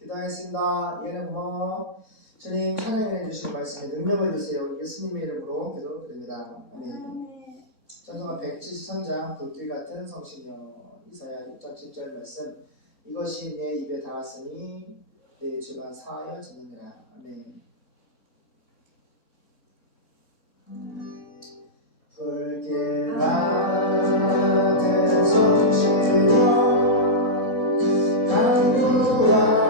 기도하겠습니다. 예은아 고마워. 주님 찬양해 주시는 말씀에 능력을 주세요. 예수님의 이름으로 기도드립니다. 아멘. 전서가 173장 불길 같은 성신여. 이사야 6장 7절 말씀. 이것이 내 입에 닿았으니 내 주가 사하여 듣느니라. 아멘. 불길 같은 성신여 강구와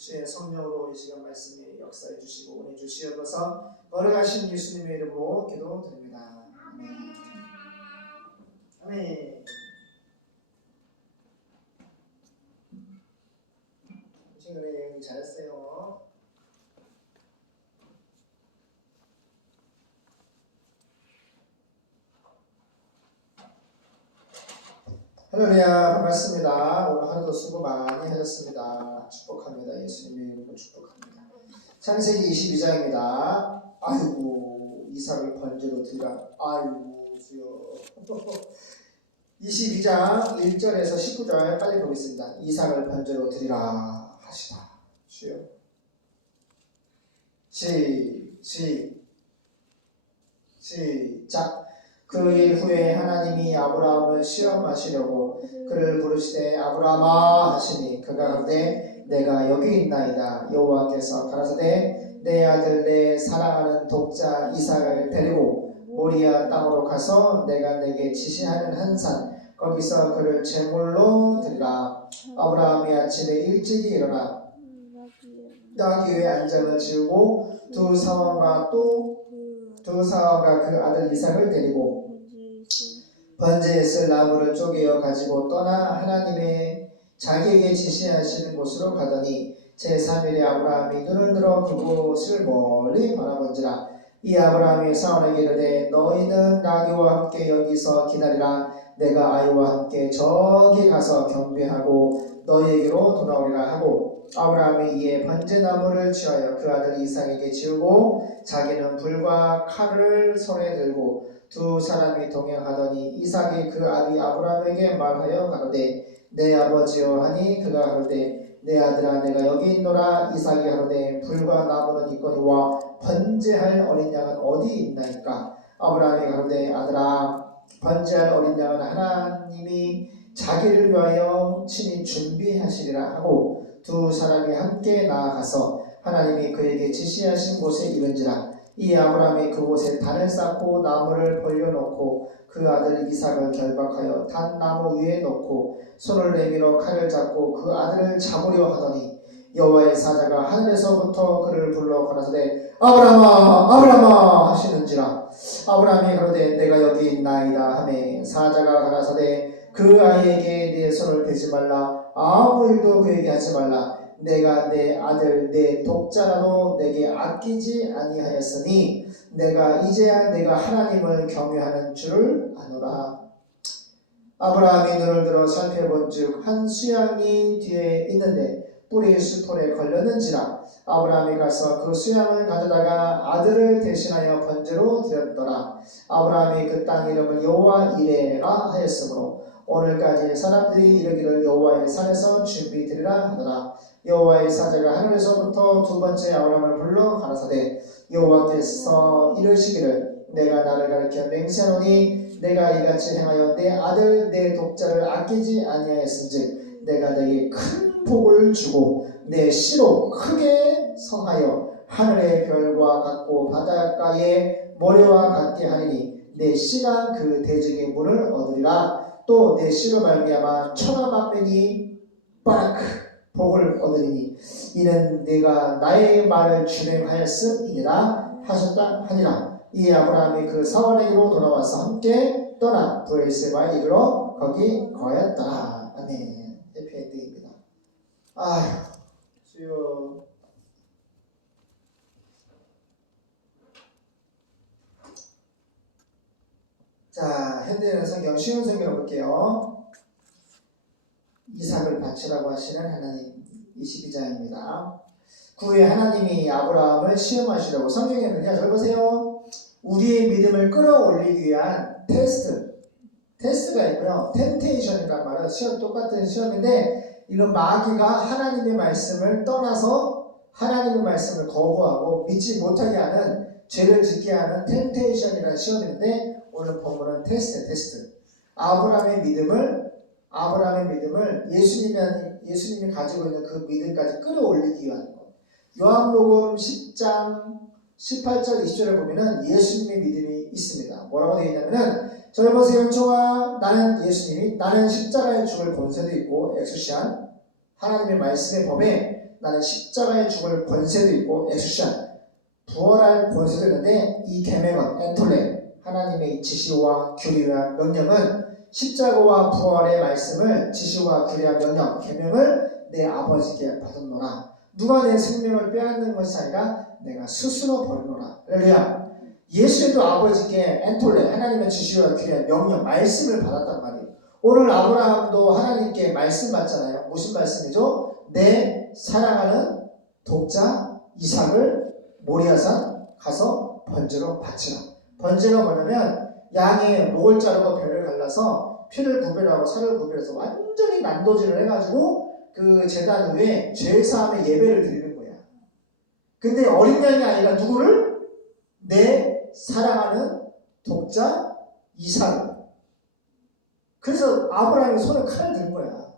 주의 성령으로 이 시간 말씀에 역사해 주시고 은혜 주시옵소서. 걸어가신 예수님의 이름으로 기도드립니다. 아멘. 아멘. 은혜 잘했어요. 할렐루야, 반갑습니다. 오늘 하루도 수고 많이 하셨습니다. 축복합니다. 예수님의 이름으로 축복합니다. 창세기 22장입니다. 아이고, 이삭을 번제로 드리라. 아이고, 주여. 22장 1절에서 19절 빨리 보겠습니다. 이삭을 번제로 드리라 하시다. 주여. 시작. 그 일 후에 하나님이 아브라함을 시험하시려고 그를 부르시되 아브라함아 하시니 그가 가로되 내가 여기 있나이다. 여호와께서 가라사대 내 아들 내 사랑하는 독자 이삭을 데리고 모리아 땅으로 가서 내가 내게 지시하는 한 산 거기서 그를 제물로 드리라. 아브라함이 아침에 일찍이 일어나 나귀 위에 안장을 지우고 두 사원과 그 아들 이삭을 데리고 번제에 쓸 나무를 쪼개어 가지고 떠나 하나님의 자기에게 지시하시는 곳으로 가더니 제3일에 아브라함이 눈을 들어 그곳을 멀리 바라본지라. 이 아브라함이 사원에게 이르되 너희는 나귀와 함께 여기서 기다리라. 내가 아이와 함께 저기 가서 경배하고 너희에게로 돌아오리라 하고 아브라함이 이에 번제나무를 취하여 그 아들 이삭에게 지우고 자기는 불과 칼을 손에 들고 두 사람이 동행하더니 이삭이 그 아비 아브라함에게 말하여 가로되 내 아버지여 하니 그가 가로되 내 아들아 내가 여기 있노라. 이삭이 가로되 불과 나무는 있거니와 번제할 어린 양은 어디 있나이까. 아브라함이 가로되 아들아 번제할 어린 양은 하나님이 자기를 위하여 친히 준비하시리라 하고 두 사람이 함께 나아가서 하나님이 그에게 지시하신 곳에 이른지라. 이 아브라함이 그곳에 단을 쌓고 나무를 벌려놓고 그 아들 이삭을 결박하여 단나무 위에 놓고 손을 내밀어 칼을 잡고 그 아들을 잡으려 하더니 여호와의 사자가 하늘에서부터 그를 불러 가라사대 아브라함아 아브라함아 하시는지라. 아브라함이 가로되 내가 여기 있나이다 하매 사자가 가라사대 그 아이에게 내 손을 대지 말라. 아무 일도 그에게 하지 말라. 내가 내 아들 내 독자라도 내게 아끼지 아니하였으니 내가 이제야 내가 하나님을 경외하는 줄을 아노라. 아브라함이 눈을 들어 살펴본즉 한 수양이 뒤에 있는데 뿔이 수풀에 걸렸는지라. 아브라함이 가서 그 수양을 가져다가 아들을 대신하여 번제로 드렸더라. 아브라함이 그 땅 이름을 여호와 이레라 하였으므로 오늘까지 사람들이 이르기를 여호와의 산에서 준비드리라 하더라. 여호와의 사자가 하늘에서부터 두 번째 아브라함을 불러 가라사대 여호와께서 이르시기를 내가 나를 가리켜 맹세하노니 내가 이같이 행하여 내 아들 내 독자를 아끼지 아니하였은즉 내가 내게 큰 복을 주고 내 씨로 크게 성하여 하늘의 별과 같고 바닷가의 모래와 같게 하리니 내 씨가 그 대적의 문을 얻으리라. 또 내 씨로 말미암아 천하 만민이 빡 복을 얻으리니 이는 내가 나의 말을 준행하였음이니라 하셨다 하니라. 이 아브라함이 그 사원에게로 돌아와서 함께 떠나 브엘세바에 이르러 거기 거하였더라. 아멘. 해피엔딩입니다. 아휴 주여. 자, 현대인의 성경 쉬운 성경을 볼게요. 이삭을 바치라고 하시는 하나님 22장입니다. 그 후에 하나님이 아브라함을 시험하시려고 성경에는요, 잘 보세요. 우리의 믿음을 끌어올리기 위한 테스트가 있고요. 템테이션이란 말은 시험, 똑같은 시험인데 이건 마귀가 하나님의 말씀을 떠나서 하나님의 말씀을 거부하고 믿지 못하게 하는 죄를 짓게 하는 템테이션이라는 시험인데 오늘 본문은 테스트. 아브라함의 믿음을 예수님이 가지고 있는 그 믿음까지 끌어올리기 위한 것. 요한복음 10장 18절 20절을 보면은 예수님의 믿음이 있습니다. 뭐라고 되어 있냐면은 저를 보세요. 형청아 나는 십자가에 죽을 본세도 있고 엑소시안 하나님의 말씀의 법에 나는 십자가에 죽을 권세도 있고 엑수션 부활할 권세도 있는데 이 계명은 엔톨레 하나님의 지시와 규례와 명령은 십자가와 부활의 말씀을 지시와 규례와 명령 계명을 내 아버지께 받았노라. 누가 내 생명을 빼앗는 것이 아니라 내가 스스로 버리노라. 할렐루야. 예수도 아버지께 엔톨레 하나님의 지시와 규례 명령 말씀을 받았단 말이에요. 오늘 아브라함도 하나님께 말씀 받잖아요. 무슨 말씀이죠? 내 사랑하는 독자 이삭을 모리아산 가서 번제로 바치라. 번제가 뭐냐면 양의 목을 자르고 배를 갈라서 피를 구별하고 살을 구별해서 완전히 난도질을 해가지고 그 제단 위에 죄사함의 예배를 드리는 거야. 근데 어린 양이 아니라 누구를? 내 사랑하는 독자 이삭을. 그래서 아브라함이 손에 칼을 든 거야.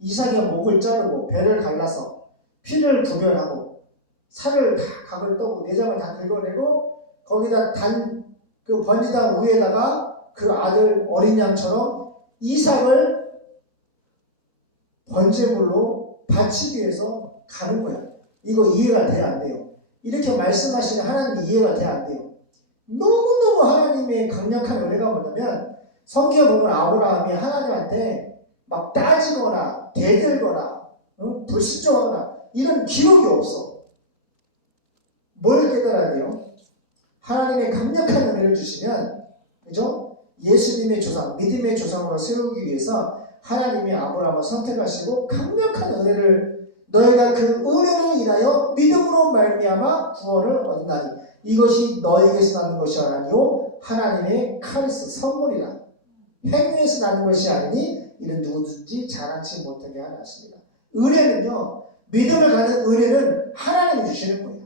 이삭의 목을 자르고 배를 갈라서 피를 구별하고 살을 다 각을 떠고 내장을 다 긁어내고 거기다 그 번지단 위에다가 그 아들 어린 양처럼 이삭을 번제물로 바치기 위해서 가는 거야. 이거 이해가 돼야 안 돼요? 이렇게 말씀하시는 하나님이 이해가 돼야 안 돼요? 너무너무 하나님의 강력한 은혜가 뭐냐면 성경에 보면 아브라함이 하나님한테 막 따지거나 대들거나 불신종하거나 이런 기록이 없어. 뭘 깨달아야 돼요? 하나님의 강력한 은혜를 주시면, 그죠? 예수님의 조상, 믿음의 조상으로 세우기 위해서 하나님이 아브라함을 선택하시고 강력한 은혜를 너희가 그 은혜를 인하여 믿음으로 말미암아 구원을 얻나니 이것이 너희에게서 나는 것이 아니요 하나님의 카리스 선물이라. 행위에서 나는 것이 아니니 이는 누구든지 자랑치 못하게 하라 하십니다. 은혜는요, 믿음을 가는 은혜는 하나님이 주시는 거예요.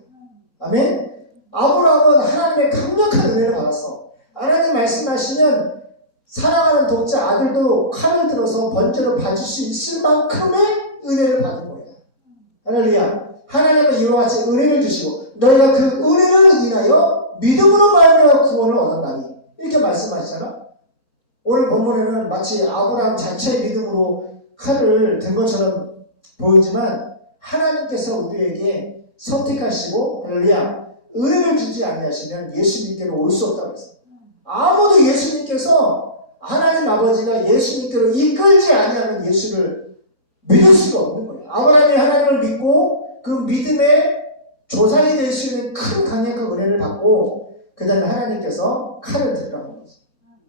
아멘? 아브라함은 하나님의 강력한 은혜를 받았어. 하나님 말씀하시면 사랑하는 독자 아들도 칼을 들어서 번제로 바칠 수 있을 만큼의 은혜를 받은 거예요. 할렐루야. 하나님은 이와 같이 은혜를 주시고 너희가 그 은혜를 인하여 믿음으로 말미암아 구원을 얻었나니 이렇게 말씀하시잖아. 오늘 본문에는 마치 아브라함 자체의 믿음으로 칼을 든 것처럼 보이지만 하나님께서 우리에게 선택하시고 할렐루야 은혜를 주지 아니하시면 예수님께로 올 수 없다고 했어요. 아무도 예수님께서 하나님 아버지가 예수님께로 이끌지 아니하면 예수를 믿을 수가 없는 거예요. 아브라함이 하나님을 믿고 그 믿음의 조상이 될 수 있는 큰 강력한 은혜를 받고 그 다음에 하나님께서 칼을 들으라고 하는 거죠.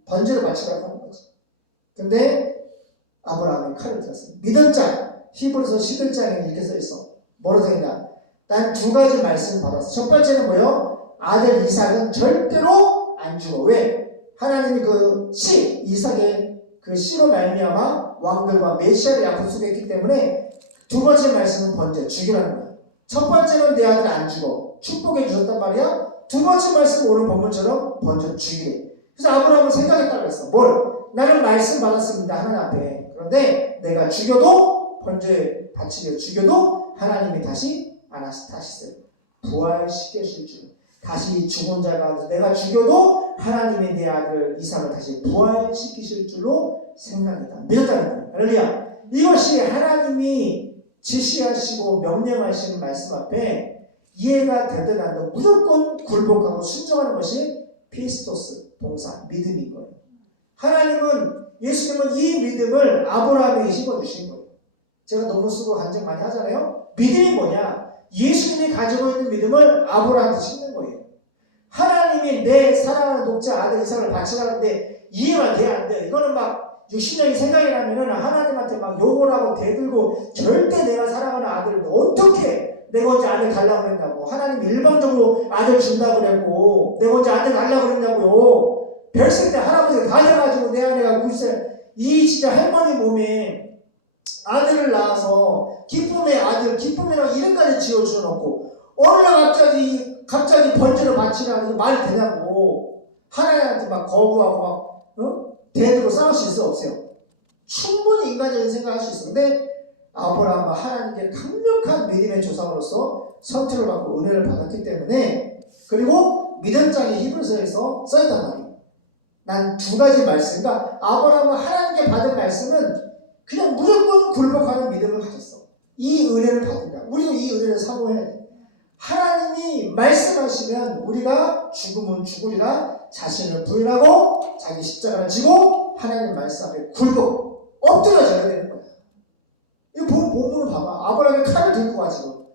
번제를 바치라고 하는 거죠. 근데 아브라함이 칼을 들었어요. 믿음자 히브리서 11장에 이렇게 써있어. 뭐로 되냐? 난 두 가지 말씀을 받았어. 첫 번째는 뭐예요? 아들 이삭은 절대로 안 죽어. 왜? 하나님이 그 이삭의 그 씨로 말미암아 왕들과 메시아를 약속했기 때문에 두 번째 말씀은 번제, 죽이라는 거야. 첫 번째는 내 아들 안 죽어. 축복해 주셨단 말이야. 두 번째 말씀 오늘 본문처럼 번제 죽이래. 그래서 아브라함은 생각했다고 했어. 뭘? 나는 말씀 받았습니다. 하나님 앞에. 그런데 내가 죽여도 번제 바치게 죽여도 하나님이 다시 아나스타시스 부활시키실 줄. 다시 죽은 자 가운데 내가 죽여도 하나님이 내 아들 이삭을 다시 부활시키실 줄로 생각했다. 믿었다는 거예요. 할렐루야. 이것이 하나님이 지시하시고 명령하시는 말씀 앞에 이해가 되든 안 되든 무조건 굴복하고 순종하는 것이 피스토스 동사 믿음인 거예요. 하나님은 예수님은 이 믿음을 아브라함에게 심어주신 거예요. 제가 논문 쓰고 간증 많이 하잖아요. 믿음이 뭐냐? 예수님이 가지고 있는 믿음을 아브라함한테 심는 거예요. 하나님이 내 사랑하는 독자 아들 이삭을 바치라는데 이해가 돼야 안 돼요. 이거는 막 육신적인 생각이 나면은 하나님한테 막 욕을 하고 대들고 절대 내가 사랑하는 아들을 어떻게 내가 언제 아들 달라고 그랬냐고. 하나님 일방적으로 아들 준다고 그랬고 내가 언제 아들 달라고 그랬냐고요. 별세 때 할아버지가 다 돼가지고 내 아내가 글쎄 이 진짜 할머니 몸에 아들을 낳아서 기쁨의 아들 기쁨이라고 이름까지 지어주놓고 어느 날 갑자기 번제를 바치라는 게 말이 되냐고. 하나님한테 막 거부하고 막 대들고 싸울 수 있어 없어요? 충분히 인간적인 생각을 할 수 있어. 근데 아브라함은 하나님께 강력한 믿음의 조상으로서 선택을 받고 은혜를 받았기 때문에 그리고 믿음장의 히브리서에서 써있단 말이에요. 난 두 가지 말씀. 그러니까 아브라함은 하나님께 받은 말씀은 그냥 무조건 굴복하는 믿음을 가졌어. 이 은혜를 받으려고. 우리도 이 은혜를 사모해야 돼. 하나님이 말씀하시면 우리가 죽으면 죽으리라 자신을 부인하고 자기 십자가를 지고 하나님 말씀 앞에 굴고 엎드려져야 되는 거야. 이거 본문을 봐봐. 아브라함이 칼을 들고 가 지금.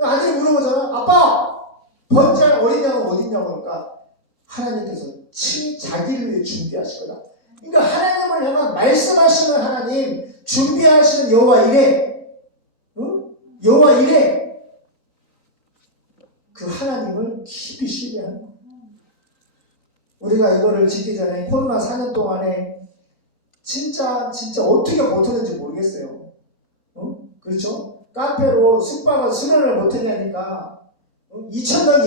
아들이 물어보잖아. 아빠! 번제할 어린 양은 어딨냐고 그러니까 하나님께서 자기를 위해 준비하실 거다. 그러니까 하나님을 향한 말씀하시는 하나님, 준비하시는 여호와 이래. 응? 여호와 이래. 그 하나님을 깊이 신뢰하는 거예요. 우리가 이거를 짓기 전에 코로나 4년 동안에 진짜 어떻게 버텼는지 모르겠어요. 응? 그렇죠? 카페로 숙박을 수련을 못하게 하니까 2,000명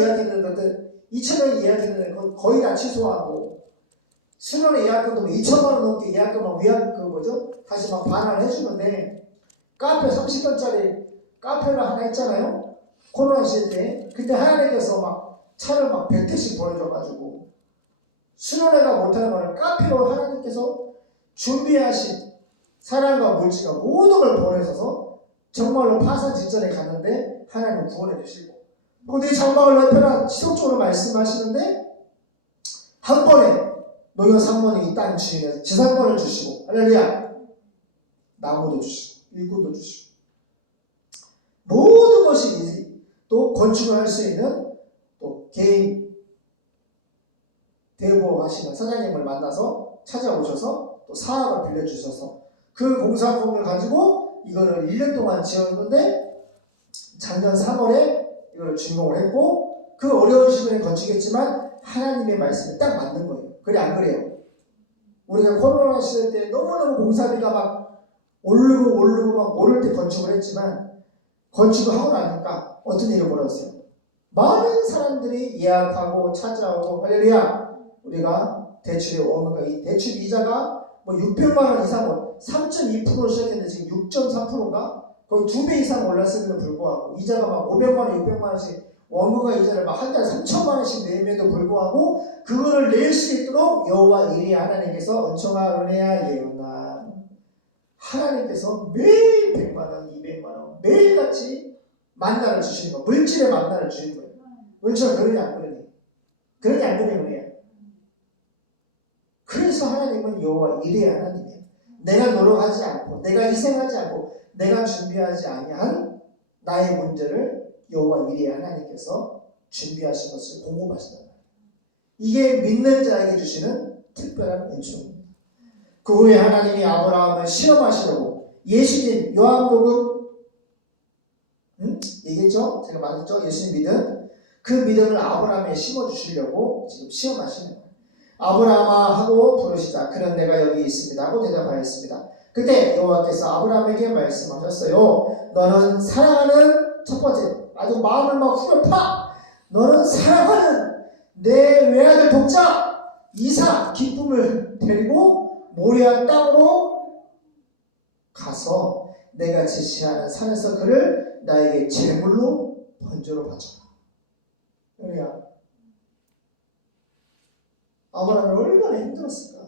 예약했는데 거의 다 취소하고 수련회 예약금도 2천만 원 넘게 예약금만 다시 막 반환을 해주는데 카페 30평짜리 카페가 하나 있잖아요. 코로나 시대 때 그때 하나님께서 막 차를 막 100대씩 보내줘가지고 수련회가 못하는 걸 카페로 하나님께서 준비하신 사랑과 물질과 모든 걸 보내셔서 정말로 파산 직전에 갔는데 하나님은 구원해 주시고 내 장막을 넓혀라 지속적으로 말씀하시는데 한 번에 노여 상모님이 땅 주인에 지상권을 주시고 할렐루야 나무도 주시고 일꾼도 주시고 모든 것이 또 건축을 할 수 있는 또 개인 대부업하시는 사장님을 만나서 찾아오셔서 또 사업을 빌려주셔서 그 공사품을 가지고 이거를 1년 동안 지었는데 작년 3월에 이거를 준공을 했고 그 어려운 시간에 건축했지만 하나님의 말씀에 딱 맞는 거예요. 그래 안 그래요? 우리가 코로나 시대 때 너무너무 공사비가 막 오르고 막 오를 때 건축을 했지만 건축을 하고 나니까 어떤 일이 벌어졌어요? 많은 사람들이 예약하고 찾아오고 할렐루야 우리가 대출에 오는 거 이 대출 이자가 뭐 600만 원 이상 3.2%로 시작했는데 지금 6.3%인가? 거의 2배 이상 올랐음에도 불구하고 이자가 막 500만 원, 600만 원씩 원금과 이자를 막 한 달 3천만 원씩 내임에도 불구하고 그거를 낼 수 있도록 여호와 이레 하나님께서 은총아 은혜야 예언아 하나님께서 매일 100만 원, 200만 원 매일같이 만나를 주시는 거 물질의 만나를 주시는 거예요. 은총아 그러니 안 그러니? 그러니 안 그러니 은혜야. 그래서 하나님은 여호와 이레 하나님이에요. 내가 노력하지 않고 내가 희생하지 않고 내가 준비하지 아니한 나의 문제를 여호와 이레 하나님께서 준비하신 것을 공급하신다. 이게 믿는 자에게 주시는 특별한 은총입니다. 그 후에 하나님이 아브라함을 실험하시려고 예수님 요한복음 얘기했죠? 제가 말했죠? 예수님 믿음 그 믿음을 아브라함에 심어주시려고 지금 시험하시는 거예요. 아브라함아 하고 부르시자 그는 내가 여기 있습니다 하고 대답하였습니다. 그때 여호와께서 아브라함에게 말씀하셨어요. 너는 사랑하는 첫 번째 아주 마음을 막 후벼파 너는 사랑하는 내 외아들 독자 이삭 기쁨을 데리고 모리아 땅으로 가서 내가 지시하는 산에서 그를 나에게 제물로 번제로 바쳐라. 그래야 아브라함이 얼마나 힘들었을까.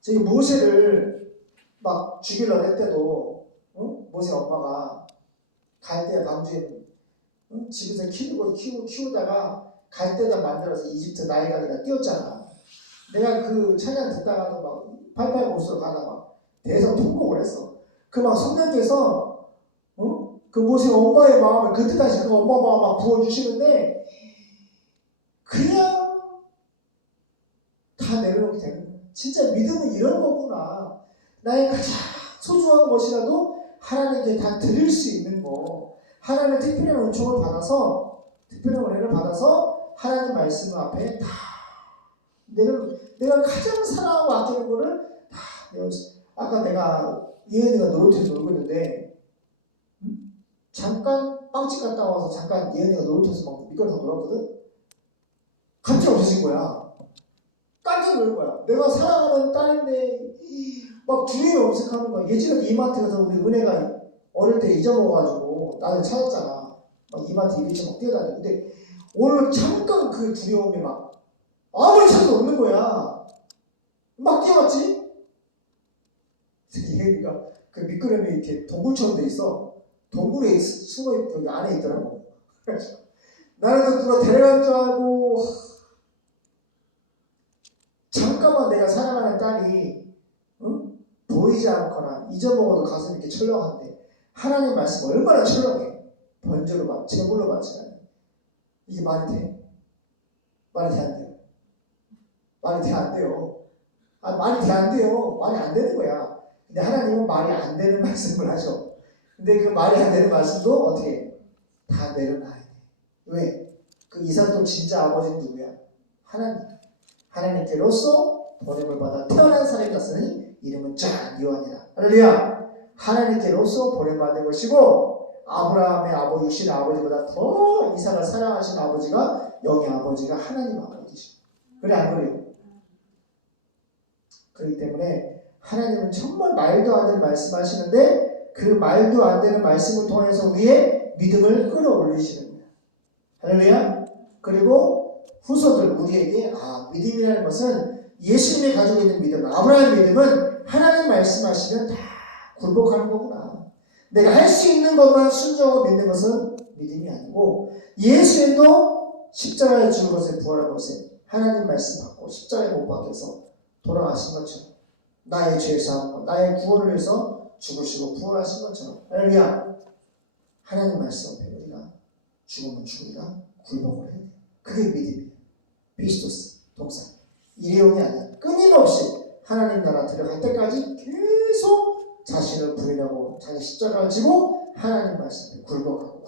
저기 모세를 막 죽이려고 했대도 모세 엄마가 갈 때 방주에 집에서 키우다가 갈 때다 만들어서 이집트 나일강에다 띄웠잖아. 내가 그 찬양 듣다가도 막 팔팔 고수로 가다가 막 대성 통곡을 했어. 그 막 성령께서 그 모세 엄마의 마음을 그때까지 그 엄마 마음 막 부어주시는데 그냥 다 내려놓게 되는 거야. 진짜 믿음은 이런 거구나. 나의 가장 소중한 것이라도 하나님께 다 드릴 수 있는 거. 하나님의 특별한 은총을 받아서 특별한 은혜를 받아서 하나님 말씀 앞에 다 내가 가장 사랑하고 아끼는 거를 다 아까 내가 예은이가 놀이터에서 놀고 있는데 잠깐 빵집 갔다 와서 잠깐 예은이가 놀이터에서 막 미끄러져 놀았거든. 갑자기 없어진 거야. 깜짝 놀란 거야. 내가 사랑하는 딸인데 막 주위를 엄색하는 거야. 예전에 이마트 가서 우리 은혜가 어릴 때 잊어먹어가지고 나를 찾았잖아. 막 이마트 이리치 막 뛰어다니는데 오늘 잠깐 그 두려움이 막 아무리 찾아도 없는 거야. 막 뛰어갔지? 예은이가 그 미끄럼이 이렇게 동굴처럼 돼 있어. 동굴에 숨어 여기 안에 있더라고. 그래서 나는 누가 데려간 줄 알고 잠깐만 내가 사랑하는 딸이 응? 보이지 않거나 잊어먹어도 가슴이 이렇게 철렁한데 하나님 말씀 얼마나 철렁해. 번제로 받, 제물로 받지 않아요. 이게 말이 돼? 말이 돼 안 돼요? 말이 돼 안 돼요? 말이 돼 안 돼요? 말이 안 되는 거야. 근데 하나님은 말이 안 되는 말씀을 하셔. 근데 그 말이 안 되는 말씀도 어떻게 해? 다 내려놔야 돼. 왜? 그 이삭도 진짜 아버지는 누구야? 하나님. 하나님께로서 보냄을 받아 태어난 사람이 났으니 이름은 짠 요한이라. 할렐루야. 하나님께로서 보냄받은 것이고 아브라함의 아버지 육신의 아버지보다 더 이삭을 사랑하신 아버지가 영의 아버지가 하나님 아버지죠. 그래 안 그래요? 그렇기 때문에 하나님은 정말 말도 안 되는 말씀하시는데 그 말도 안 되는 말씀을 통해서 우리의 믿음을 끌어올리시는 거예요. 할렐루야. 그리고 후손들 우리에게 믿음이라는 것은 예수님이 가지고 있는 믿음, 아브라함의 믿음은 하나님 말씀하시면 다 굴복하는 거구나. 내가 할 수 있는 것만 순종하고 믿는 것은 믿음이 아니고 예수님도 십자가에 죽은 것에 부활한 것에 하나님 말씀 받고 십자가에 못 박혀서 돌아가신 것처럼 나의 죄 사함과 나의 구원을 위해서 죽으시고 부활하신 것처럼 할렐루야. 하나님 말씀 앞에 우리가 죽으면 죽으리라 굴복을 해야 돼. 그게 믿음이에요. 피스토스 동사 일회용이 아니야. 끊임없이 하나님 나라 들어갈 때까지 계속 자신을 부인하고 자기 십자가를 지고 하나님 말씀에 굴복하고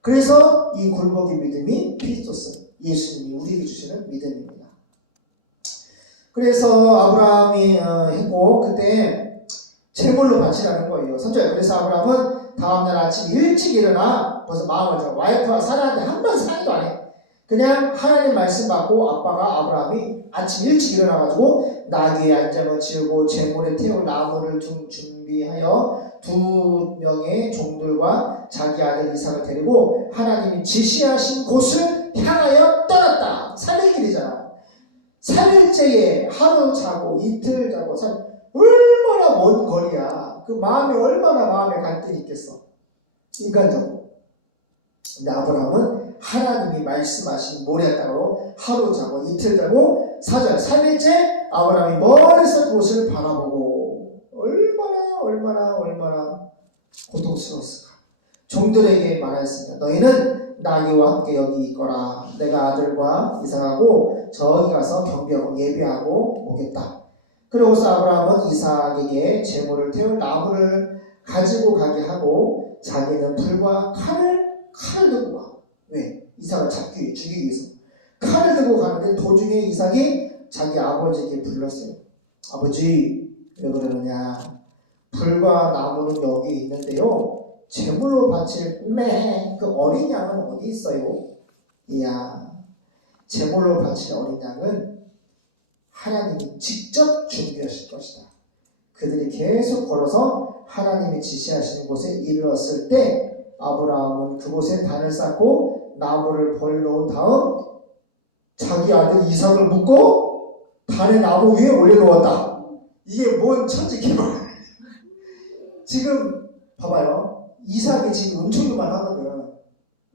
그래서 이 굴복의 믿음이 피스토스 예수님이 우리에게 주시는 믿음입니다. 그래서 아브라함이 했고 그때 제물로 바치라는 거예요. 3절. 그래서 아브라함은 다음날 아침 일찍 일어나 벌써 마음을 잡아 와이프와 사라한테 한 번 상의도 안 해. 그냥 하나님 말씀 받고 아빠가 아브라함이 아침 일찍 일어나가지고 나귀의 안장을 지우고 제물에 태울 나무를 준비하여 2명의 종들과 자기 아들 이삭을 데리고 하나님이 지시하신 곳을 향하여 떠났다. 3일 길이잖아. 3일째에 하루 자고 이틀 자고 얼마나 먼 거리야. 그 마음이 얼마나 마음에 갈등이 있겠어. 인간적으로. 근데 아브라함은 하나님이 말씀하신 모리아 땅으로 하루 자고 이틀 자고 4절 3일째 아브라함이 멀리서 그곳을 바라보고 얼마나 고통스러웠을까. 종들에게 말하였습니다. 너희는 나귀와 함께 여기 있거라. 내가 아들과 이삭하고 저기 가서 경배하고 예배하고 오겠다. 그러고서 아브라함은 이삭에게 제물을 태울 나무를 가지고 가게 하고 자기는 불과 칼을 들고 가. 왜? 이삭을 죽이기 위해서. 칼을 들고 가는데 도중에 이삭이 자기 아버지에게 불렀어요. 아버지 왜 그러느냐. 불과 나무는 여기 있는데요. 제물로 바칠 그 어린 양은 어디 있어요? 이야, 제물로 바칠 어린 양은 하나님이 직접 준비하실 것이다. 그들이 계속 걸어서 하나님이 지시하시는 곳에 이르렀을 때 아브라함은 그곳에 단을 쌓고 나무를 벌려놓은 다음 자기 아들 이삭을 묶고 단의 나무 위에 올려놓았다. 이게 뭔 천지개발. 지금 봐봐요. 이삭이 지금 은총이만 하거든.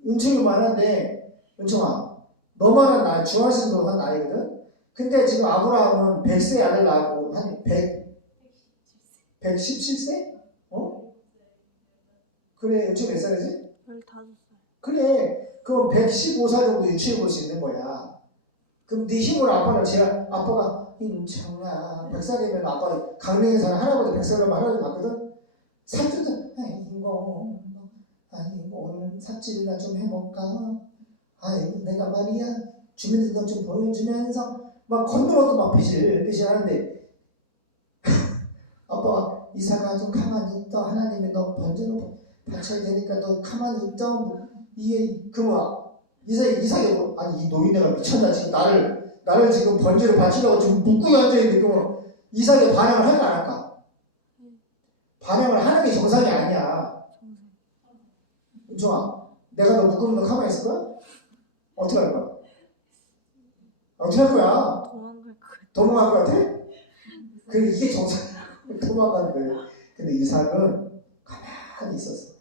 은총이만 한데 은총아 너만은 나이 중하신 한 나이거든. 근데 지금 아브라함은 100세 아들 낳고 한 117세? 그래 은총 몇 살이지? 15살. 그래 그럼 115살 정도 유치해 볼 수 있는 거야. 그럼 네 힘으로 아빠가 은총아 100살이면 아빠 강릉에 사는 할아버지 100살이면 할아버지 봤거든. 삽질도 아이고 오늘 삽질이나 좀 해볼까? 아이고 내가 말이야 주민등록 좀 보여주면서 막 걷는 막 비실비실 하는데 아빠가 이삭아 좀 가만히 있다. 하나님이 너 번제로 바쳐야 되니까 너 가만히 있다. 이게 그만 이삭이 아니 이 노인네가 미쳤나 지금 나를 지금 번제로 바치려고 지금 묶고 앉아있는데 그러면 이삭이 반항을 할까 안 할까? 반항을 하는 게 정상이 아니야. 좋아. 내가 너 묶으면 너 가만히 있을 거야? 어떻게 할 거야? 어떻게 할 거야? 도망갈 것 같아. 도망갈 것 같아? 이게 정상이야. 도망가는 거예요. 근데 이삭은 가만히 있었어.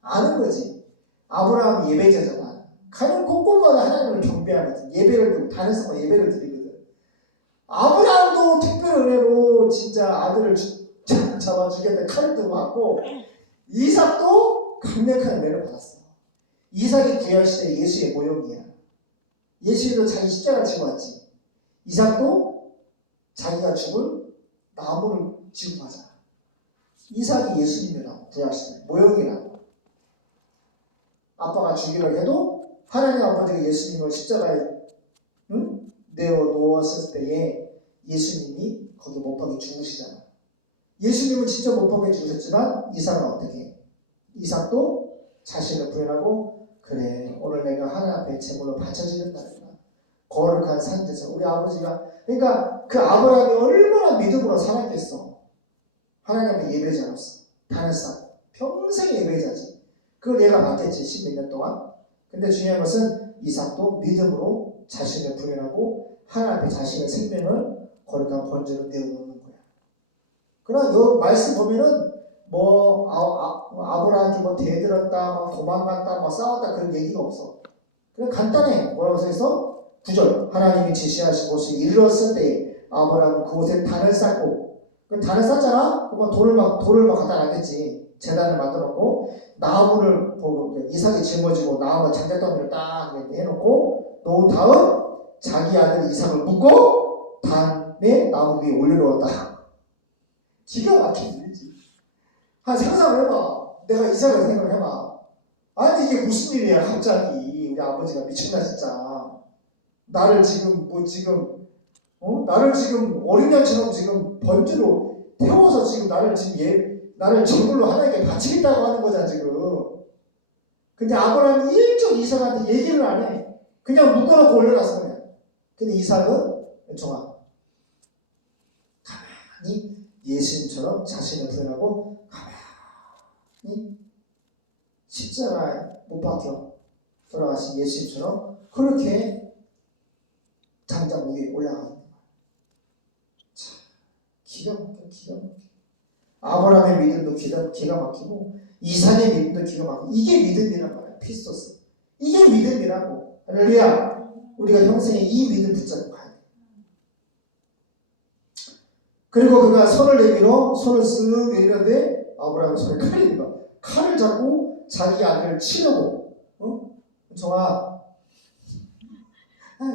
아는 거지. 아브라함이 예배자잖아. 가는 곳곳마다 하나님을 경배하거든. 예배를 드리고 다른 사람 예배를 드리거든. 아브라함도 특별한 은혜로 진짜 아들을 잡아 죽였는데 칼도 맞고 이삭도 강력한 은혜를 받았어. 이삭이 구약시대 예수의 모형이야. 예수도 자기 십자가를 지고 왔지. 이삭도 자기가 죽을 나무를 지고 가잖아. 이삭이 예수님이라고 구약시대 모형이라고. 아빠가 죽이려고 해도 하나님 아버지가 예수님을 십자가에 내어 놓았을 때에 예수님이 거기 못 박혀 죽으시잖아. 예수님은 진짜 못 박혀 죽으셨지만 이삭은 어떻게 해? 이삭도 자신을 부인하고 그래 오늘 내가 하나님 앞에 제물로 바쳐지는다. 거룩한 산지에서 우리 아버지가 그러니까 그 아브라함이 얼마나 믿음으로 살았겠어. 하나님 앞에 예배자로서 다른 사람 평생 예배자지. 그걸 얘가 받겠지 10몇 년 동안. 근데 중요한 것은 이삭도 믿음으로 자신을 부인하고 하나님 앞에 자신의 생명을 거룩한 번제로 내어놓는 거야. 그러나 이 말씀 보면은 뭐 아브라함이 뭐 대들었다, 뭐 도망갔다, 뭐 싸웠다 그런 얘기가 없어. 그냥 간단해. 뭐라고 써있어? 9절 하나님이 제시하신 곳에 이르렀을 때에 아브라함은 그곳에 단을 쌓고 그 단을 쌓잖아? 그러면 돌을 막 갖다 놨겠지. 제단을 만들었고 나무를 보고 이삭이 짊어지고 나무가 장작더미를 딱 해놓고 놓은 다음 자기 아들 이삭을 묶고 단에 나무 위에 올려놓았다. 기가 막힌 일이지. 한 상상을 해봐. 내가 이삭을 생각을 해봐. 아니 이게 무슨 일이야 갑자기. 우리 아버지가 미쳤나 진짜. 나를 지금 나를 지금 어린양처럼 지금 번지로 태워서 지금 나를 제물로 하나님께 바치겠다고 하는 거잖아 지금. 근데 아브라함이 일종 이삭한테 얘기를 안 해. 그냥 묶어놓고 올려놨어 그냥. 근데 이삭은 정아 가만히 예수님처럼 자신을 부인하고 가만히 십자가에 못 박혀 돌아가신 예수님처럼 그렇게 장작 위에 올라가는 거야. 참 기가 막혀. 아브라함의 믿음도 기가 막히고 이삭의 믿음도 기가 막히고 이게 믿음이란 말이야. 피스토스. 이게 믿음이라고. 할렐루야. 우리가 평생에 이 믿음 붙잡고 가야 돼. 그리고 그가 손을 내밀어 손을 쓱 내리는데 아브라함의 손에 칼이 있는 거야. 칼을 잡고 자기 아들을 치려고. 정아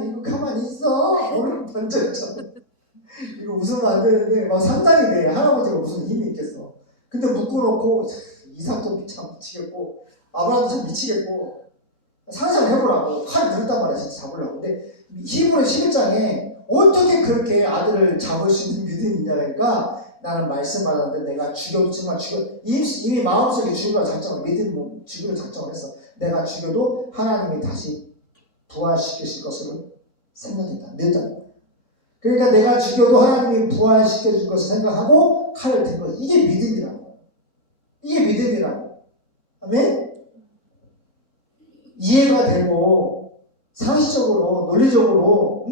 이거 가만히 있어. 오늘 번졌잖아. 이거 웃으면 안 되는데 막 상상이 돼. 할아버지가 무슨 힘이 있겠어. 근데 묶어놓고 이삭도 참 미치겠고 아브라함도 참 미치겠고 상상을 해보라고. 칼 들었단 말이야 진짜 잡으려고. 근데 히브리 11장에 어떻게 그렇게 아들을 잡을 수 있는 믿음이 있냐니까 나는 말씀 받았는데 내가 죽였지만 이미 마음속에 죽이려 작정을 믿음 죽이려 작정을 했어. 내가 죽여도 하나님이 다시 부활시키실 것을 생각했다. 늦다. 그러니까 내가 죽여도 하나님이 부활시켜줄 것을 생각하고 칼을 든 거지. 이게 믿음이라고. 이게 믿음이라고. 아멘? 이해가 되고 상식적으로 논리적으로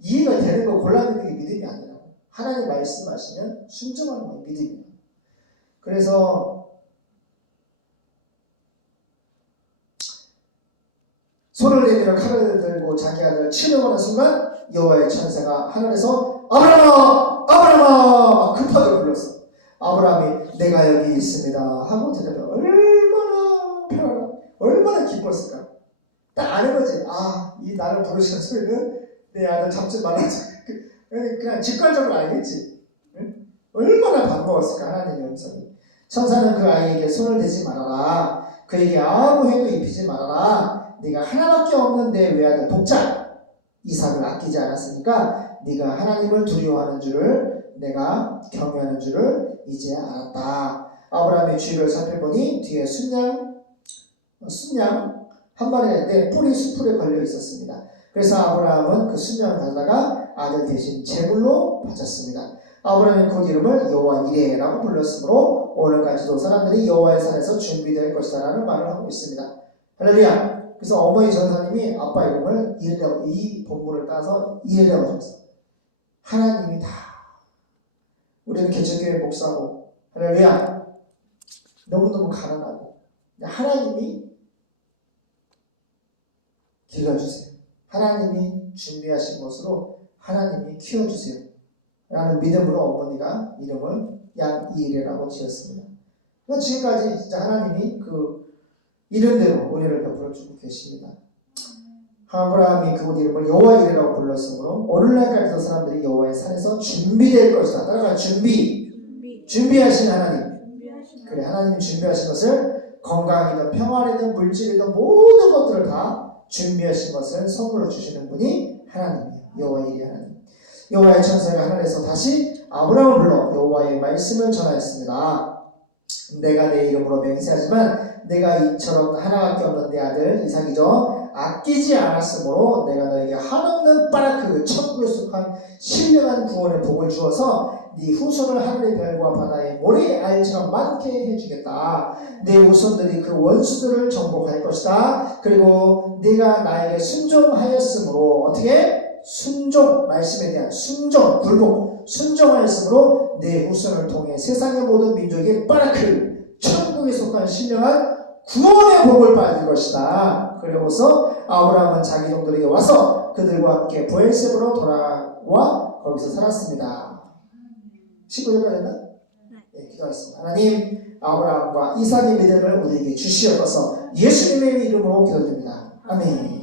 이해가 되는 거 골라 믿는 게 믿음이 아니라고. 하나님 말씀하시면 순종하는 게 믿음이에요. 그래서 손을 내밀어 칼을 들고 자기 아들을 치려고 하는 순간 여호와의 천사가 하늘에서 아브라함아! 아브라함아! 급하게 불렀어. 아브라함이 내가 여기 있습니다 하고 대답해. 얼마나 편하고 얼마나 기뻤을까. 딱 아는 거지. 이 나를 부르시는 소리는 내 아들 잡지 말라지. 그냥 직관적으로 알겠지. 응? 얼마나 반가웠을까 하나님의 음성이. 천사는 그 아이에게 손을 대지 말아라. 그에게 아무 해도 입히지 말아라. 네가 하나밖에 없는데 외아들 독자 이삭을 아끼지 않았으니까 네가 하나님을 두려워하는 줄을 내가 경외하는 줄을 이제 알았다. 아브라함의 주위를 살펴보니 뒤에 순양 한 마리가 있는데 뿔이 수풀에 걸려 있었습니다. 그래서 아브라함은 그 순양을 가져다가 아들 대신 제물로 바쳤습니다. 아브라함이 그 이름을 여호와 이레라고 불렀으므로 오늘까지도 사람들이 여호와의 산에서 준비될 것이다라는 말을 하고 있습니다. 할렐루야. 그래서 어머니 전사님이 아빠 이름을 이레라고, 이 본문을 따서 이레라고 줬어. 하나님이 다 우리는 개척교회 목사고 할렐루야 너무너무 가난하고 하나님이 길러주세요. 하나님이 준비하신 것으로 하나님이 키워주세요. 라는 믿음으로 어머니가 이름을 양이일이라고 지었습니다. 그러니까 지금까지 진짜 하나님이 그 이름대로 은혜를 베풀어 주고 계십니다. 아브라함이 그곳 이름을 여호와 이레라고 불렀으므로 오늘날까지도 사람들이 여호와의 산에서 준비될 것이다. 따라가 준비하신 하나님. 그래 하나님이 준비하신 것을 건강이든 평안이든 물질이든 모든 것들을 다 준비하신 것을 선물로 주시는 분이 하나님이에요. 여호와 이레 하나님. 여호와의 천사가 하늘에서 다시 아브라함을 불러 여호와의 말씀을 전하였습니다. 내가 내 이름으로 맹세하지만 내가 이처럼 하나밖에 없는 내 아들 이삭이죠. 아끼지 않았으므로 내가 너에게 한없는 바라크 천국에 속한 신령한 구원의 복을 주어서 네 후손을 하늘의 별과 바다의 모래의 알처럼 많게 해주겠다. 네 후손들이 그 원수들을 정복할 것이다. 그리고 네가 나에게 순종하였으므로 어떻게? 순종, 말씀에 대한 순종, 굴복, 순종하였으므로 네 후손을 통해 세상의 모든 민족이 바라크 천국에 속한 신령한 구원의 복을 받을 것이다. 그리고서 아브라함은 자기 종들에게 와서 그들과 함께 브엘세브로 돌아와 거기서 살았습니다. 19절까지 했나? 네, 기도하겠습니다. 하나님, 아브라함과 이삭의 믿음을 우리에게 주시옵소서. 예수님의 이름으로 기도드립니다. 아멘.